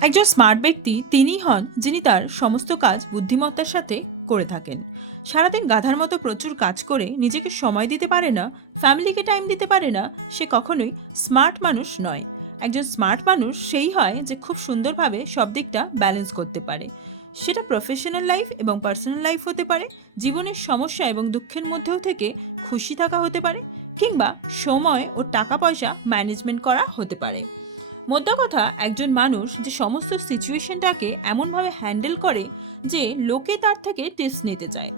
একজন স্মার্ট ব্যক্তি তিনিই হন যিনি তার সমস্ত কাজ বুদ্ধিমত্তার সাথে করে থাকেন। সারাদিন গাধার মতো প্রচুর কাজ করে নিজেকে সময় দিতে পারে না, ফ্যামিলিকে টাইম দিতে পারে না, সে কখনোই স্মার্ট মানুষ নয়। একজন স্মার্ট মানুষ সেই হয় যে খুব সুন্দরভাবে সব দিকটা ব্যালেন্স করতে পারে। সেটা প্রফেশনাল লাইফ এবং পার্সোনাল লাইফ হতে পারে, জীবনের সমস্যা এবং দুঃখের মধ্যেও থেকে খুশি থাকা হতে পারে, কিংবা সময় ও টাকা পয়সা ম্যানেজমেন্ট করা হতে পারে। মোদ্দা কথা, একজন মানুষ যে সমস্ত সিচুয়েশনটাকে এমনভাবে হ্যান্ডেল করে যে লোকে তার থেকে টিপস নিতে চায়।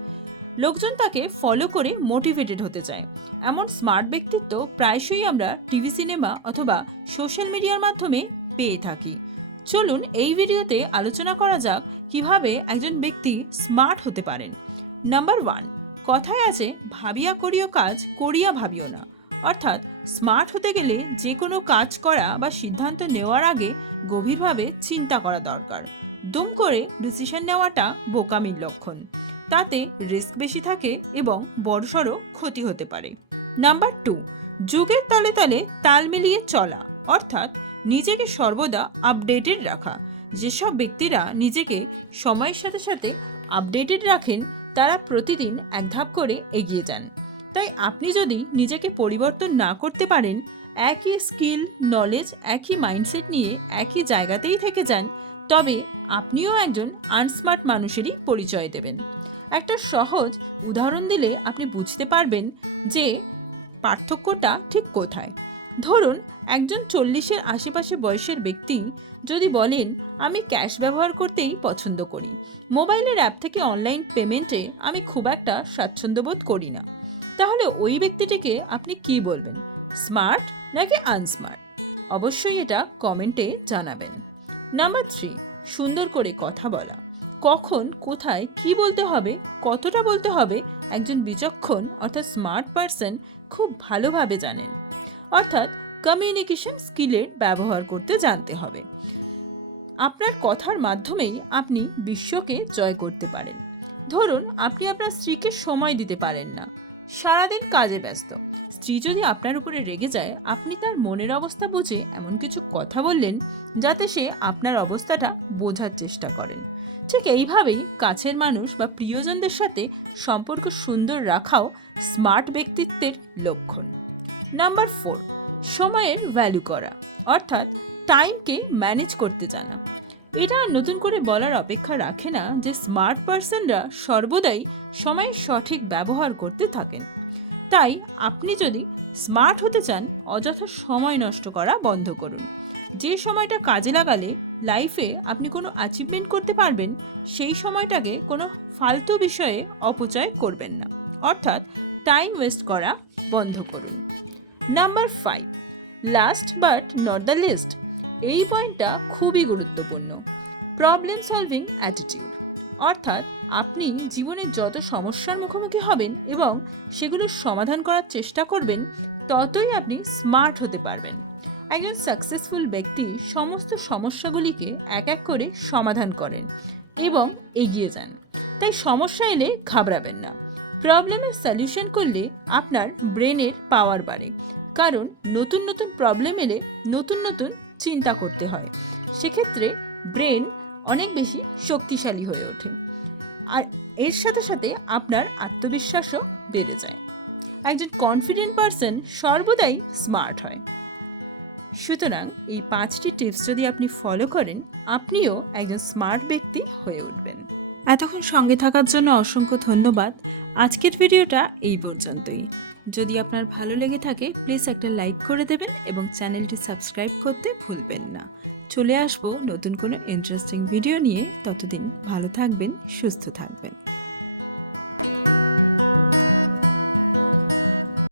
লোকজন তাকে ফলো করে মোটিভেটেড হতে চায়। এমন স্মার্ট ব্যক্তিত্ব প্রায়শই আমরা টিভি সিনেমা অথবা সোশ্যাল মিডিয়ার মাধ্যমে পেয়ে থাকি। চলুন এই ভিডিওতে আলোচনা করা যাক কীভাবে একজন ব্যক্তি স্মার্ট হতে পারেন। নাম্বার ওয়ান, কথায় আছে, ভাবিয়া করিও কাজ, করিয়া ভাবিও না। অর্থাৎ স্মার্ট হতে গেলে যে কোনো কাজ করা বা সিদ্ধান্ত নেওয়ার আগে গভীরভাবে চিন্তা করা দরকার। দুম করে ডিসিশন নেওয়াটা বোকামির লক্ষণ। তাতে রিস্ক বেশি থাকে এবং বড়সড় ক্ষতি হতে পারে। নাম্বার টু যুগের তালে তালে তাল মিলিয়ে চলা, অর্থাৎ নিজেকে সর্বদা আপডেটেড রাখা। যেসব ব্যক্তিরা নিজেকে সময়ের সাথে সাথে আপডেটেড রাখেন, তারা প্রতিদিন এক ধাপ করে এগিয়ে যান। তাই আপনি যদি নিজেকে পরিবর্তন না করতে পারেন, একই স্কিল, নলেজ, একই মাইন্ডসেট নিয়ে একই জায়গাতেই থেকে যান, তবে আপনিও একজন আনস্মার্ট মানুষেরই পরিচয় দেবেন। একটা সহজ উদাহরণ দিলে আপনি বুঝতে পারবেন যে পার্থক্যটা ঠিক কোথায়। ধরুন, একজন চল্লিশের আশেপাশে বয়সের ব্যক্তি যদি বলেন, আমি ক্যাশ ব্যবহার করতেই পছন্দ করি। মোবাইলের অ্যাপ থেকে অনলাইন পেমেন্টে আমি খুব একটা স্বাচ্ছন্দ্যবোধ করি না। তাহলে ওই ব্যক্তিটিকে আপনি কি বলবেন? স্মার্ট নাকি আনস্মার্ট? অবশ্যই এটা কমেন্টে জানাবেন। নাম্বার থ্রি, সুন্দর করে কথা বলা। কখন, কোথায়, কি বলতে হবে, কতটা বলতে হবে, একজন বিচক্ষণ অর্থাৎ স্মার্ট পারসন খুব ভালোভাবে জানেন। অর্থাৎ কমিউনিকেশন স্কিলের ব্যবহার করতে জানতে হবে। আপনার কথার মাধ্যমেই আপনি বিশ্বকে জয় করতে পারেন। ধরুন, আপনি আপনার স্ত্রীকে সময় দিতে পারেন না। সারাদিন কাজে ব্যস্ত। স্ত্রী যদি আপনার উপরে রেগে যায়, আপনি তার মনের অবস্থা বুঝে এমন কিছু কথা বললেন যাতে সে আপনার অবস্থাটা বোঝার চেষ্টা করেন। ঠিক এইভাবেই কাছের মানুষ বা প্রিয়জনদের সাথে সম্পর্ক সুন্দর রাখাও স্মার্ট ব্যক্তিত্বের লক্ষণ। নাম্বার ফোর, সময়ের ভ্যালু করা, অর্থাৎ টাইমকে ম্যানেজ করতে জানা। এটা নতুন করে বলার অপেক্ষা রাখে না যে স্মার্ট পার্সনরা সর্বদাই সময়ের সঠিক ব্যবহার করতে থাকেন। তাই আপনি যদি স্মার্ট হতে চান, অযথা সময় নষ্ট করা বন্ধ করুন। যে সময়টা কাজে লাগালে লাইফে আপনি কোনো অ্যাচিভমেন্ট করতে পারবেন, সেই সময়টাকে কোনো ফালতু বিষয়ে অপচয় করবেন না। অর্থাৎ টাইম ওয়েস্ট করা বন্ধ করুন। Number five last but not the list এই পয়েন্টটা খুবই গুরুত্বপূর্ণ। প্রবলেম সলভিং অ্যাটিটিউড অর্থাৎ আপনি জীবনে যত সমস্যার মুখোমুখি হবেন এবং সেগুলোর সমাধান করার চেষ্টা করবেন, ততই আপনি স্মার্ট হতে পারবেন। একজন সাকসেসফুল ব্যক্তি সমস্ত সমস্যাগুলিকে এক এক করে সমাধান করেন এবং এগিয়ে যান। তাই সমস্যা এলে ঘাবড়াবেন না। প্রবলেমের সলিউশন করলে আপনার ব্রেনের পাওয়ার বাড়ে। কারণ নতুন নতুন প্রবলেম এলে নতুন নতুন চিন্তা করতে হয়। সেক্ষেত্রে ব্রেন অনেক বেশি শক্তিশালী হয়ে ওঠে। আর এর সাথে সাথে আপনার আত্মবিশ্বাসও বেড়ে যায়। একজন কনফিডেন্ট পারসন সর্বদাই স্মার্ট হয়। সুতরাং এই পাঁচটি টিপস যদি আপনি ফলো করেন, আপনিও একজন স্মার্ট ব্যক্তি হয়ে উঠবেন। এতক্ষণ সঙ্গে থাকার জন্য অসংখ্য ধন্যবাদ। আজকের ভিডিওটা এই পর্যন্তই। যদি আপনার ভালো লেগে থাকে প্লিজ একটা লাইক করে দেবেন এবং চ্যানেলটি সাবস্ক্রাইব করতে ভুলবেন না। চলে আসব নতুন কোনো ইন্টারেস্টিং ভিডিও নিয়ে। ততদিন ভালো থাকবেন, সুস্থ থাকবেন।